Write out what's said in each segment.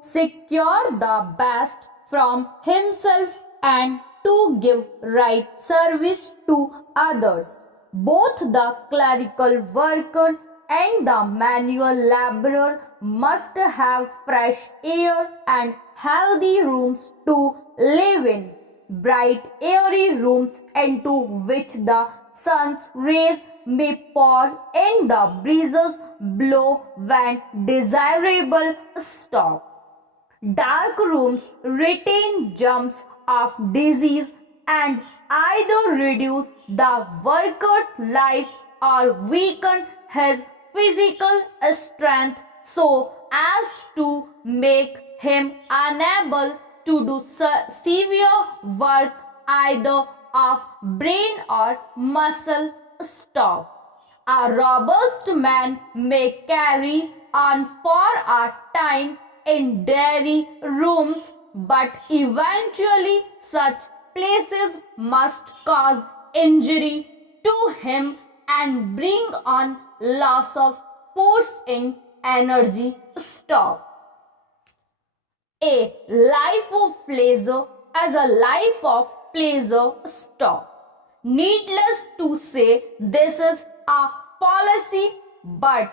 secure the best from himself and to give right service to others. Both the clerical worker and the manual laborer must have fresh air and healthy rooms to live in. Bright airy rooms into which the sun's rays may pour and the breezes blow when desirable stop. Dark rooms retain germs of disease and either reduce the worker's life or weaken his physical strength so as to make him unable to do severe work either of brain or muscle stop. A robust man may carry on for a time in dairy rooms, but eventually such places must cause injury to him and bring on loss of force in energy stop. A life of pleasure as a life of pleasure stop. Needless to say, this is a fallacy but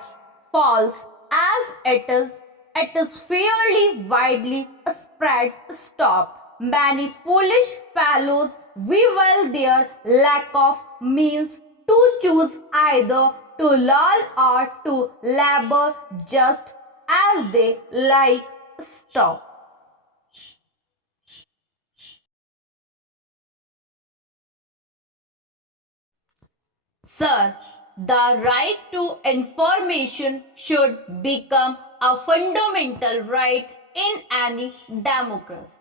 false as it is fairly widely spread stop. Many foolish fellows bewail their lack of means to choose either to lull or to labor just as they like stop. Sir, the right to information should become a fundamental right in any democracy.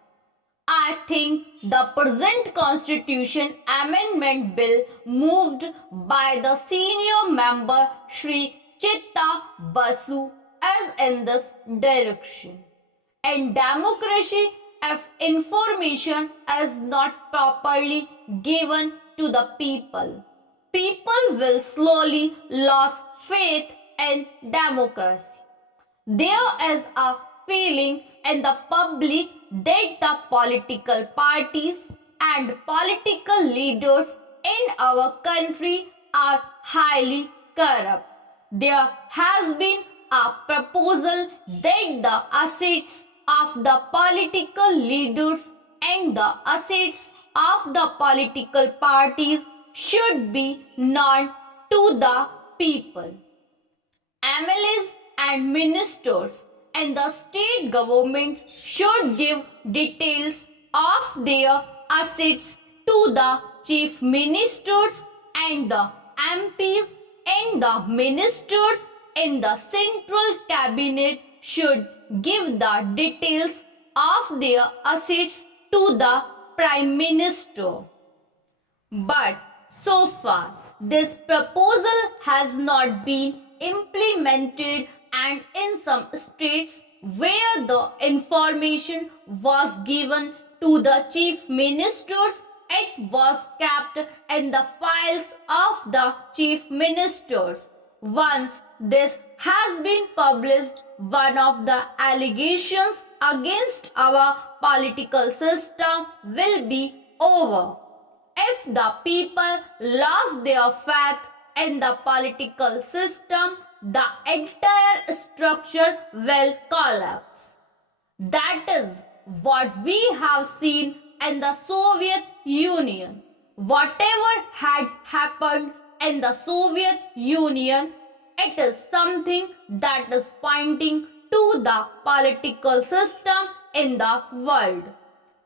I think the present Constitution Amendment Bill moved by the senior member Shri Chitta Basu is in this direction. In democracy, if information is not properly given to the people will slowly lose faith in democracy. There is a feeling in the public that the political parties and political leaders in our country are highly corrupt. There has been a proposal that the assets of the political leaders and the assets of the political parties should be known to the people. MLAs and ministers and the state governments should give details of their assets to the chief ministers and the MPs, and the ministers in the central cabinet should give the details of their assets to the prime minister. But so far, this proposal has not been implemented, and in some states where the information was given to the chief ministers, it was kept in the files of the chief ministers. Once this has been published, one of the allegations against our political system will be over. If the people lost their faith in the political system, the entire structure will collapse. That is what we have seen in the Soviet Union. Whatever had happened in the Soviet Union, it is something that is pointing to the political system in the world.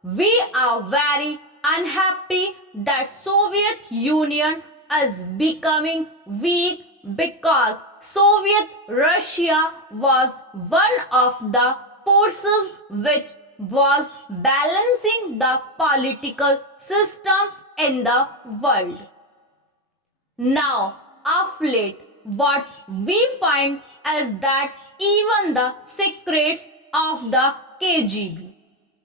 We are very unhappy that Soviet Union is becoming weak because Soviet Russia was one of the forces which was balancing the political system in the world. Now, of late, what we find is that even the secrets of the KGB,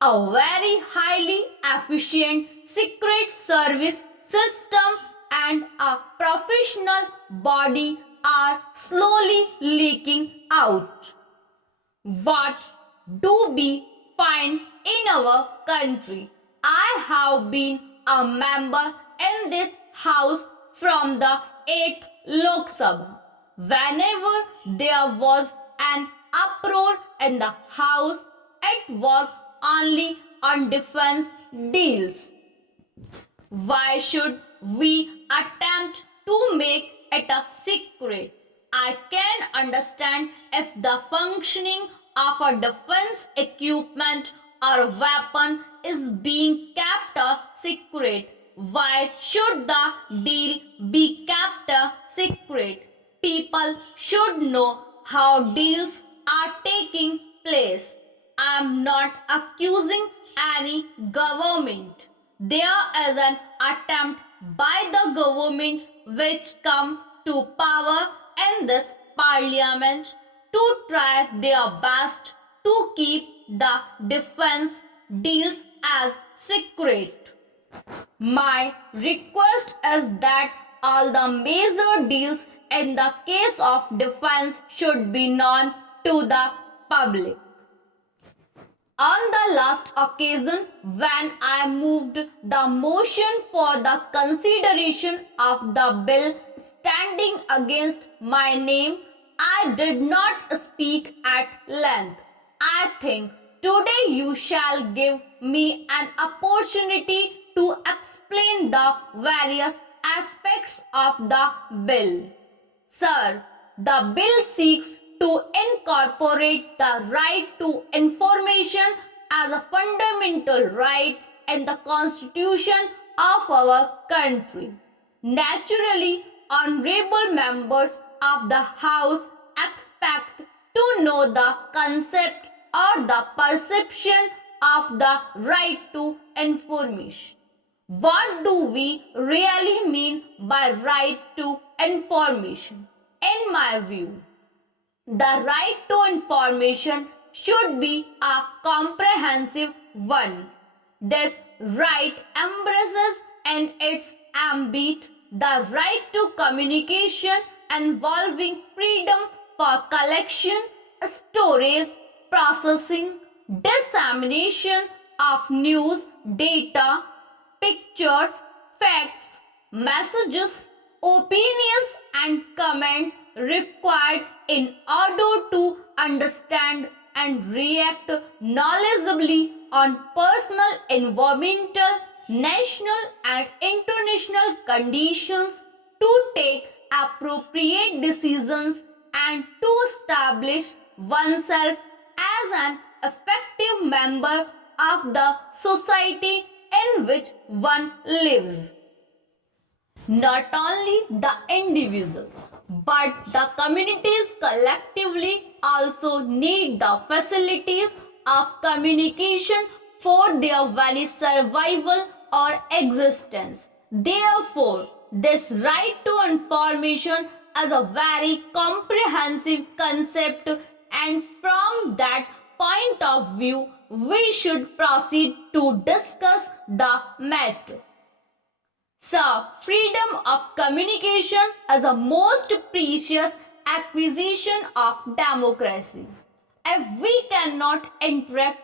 a very highly efficient secret service system and a professional body, are slowly leaking out. What do be found in our country. I have been a member in this house from the 8th Lok Sabha. Whenever there was an uproar in the house, it was only on defense deals. Why should we attempt to make it a secret? I can understand if the functioning of a defense equipment or weapon is being kept a secret. Why should the deal be kept a secret? People should know how deals are taking place. I am not accusing any government. There is an attempt by the governments which come to power in this parliament to try their best to keep the defense deals as secret. My request is that all the major deals in the case of defense should be known to the public. On the last occasion when I moved the motion for the consideration of the bill standing against my name, I did not speak at length. I think today you shall give me an opportunity to explain the various aspects of the bill. Sir, the bill seeks to incorporate the right to information as a fundamental right in the constitution of our country. Naturally, honorable members of the House expect to know the concept or the perception of the right to information. What do we really mean by right to information? In my view, the right to information should be a comprehensive one. This right embraces in its ambit the right to communication involving freedom for collection, storage, processing, dissemination of news, data, pictures, facts, messages, opinions and comments required in order to understand and react knowledgeably on personal, environmental, national and international conditions, to take appropriate decisions and to establish oneself as an effective member of the society in which one lives. Not only the individual, but the communities collectively also need the facilities of communication for their very survival or existence. Therefore, this right to information is a very comprehensive concept, and from that point of view, we should proceed to discuss the matter. So, freedom of communication is a most precious acquisition of democracy. If we cannot interact,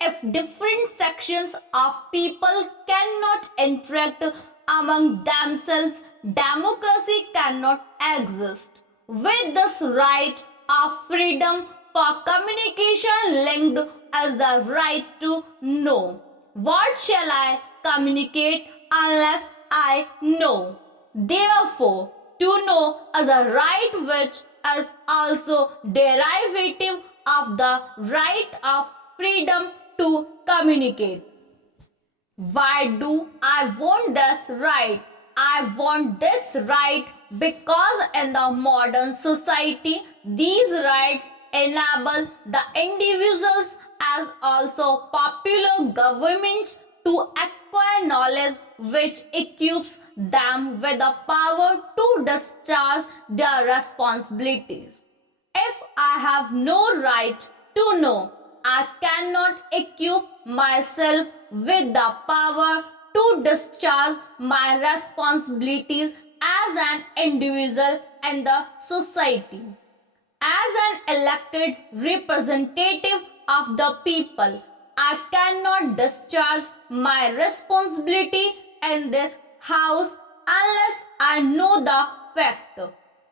if different sections of people cannot interact among themselves, democracy cannot exist. With this right of freedom for communication linked as the right to know. What shall I communicate unless I know? Therefore, to know is a right which is also derivative of the right of freedom to communicate. Why do I want this right? I want this right because in the modern society, these rights enable the individuals as also popular governments to acquire knowledge which equips them with the power to discharge their responsibilities. If I have no right to know, I cannot equip myself with the power to discharge my responsibilities as an individual in the society. As an elected representative of the people. I cannot discharge my responsibility in this house unless I know the fact,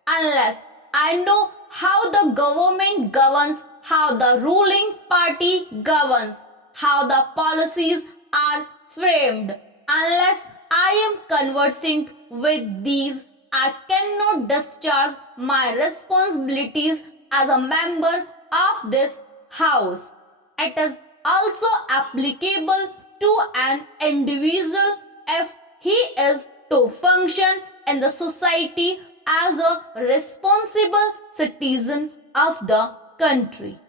unless I know how the government governs, how the ruling party governs, how the policies are framed. Unless I am conversant with these, I cannot discharge my responsibilities as a member of this house. It is also applicable to an individual if he is to function in the society as a responsible citizen of the country.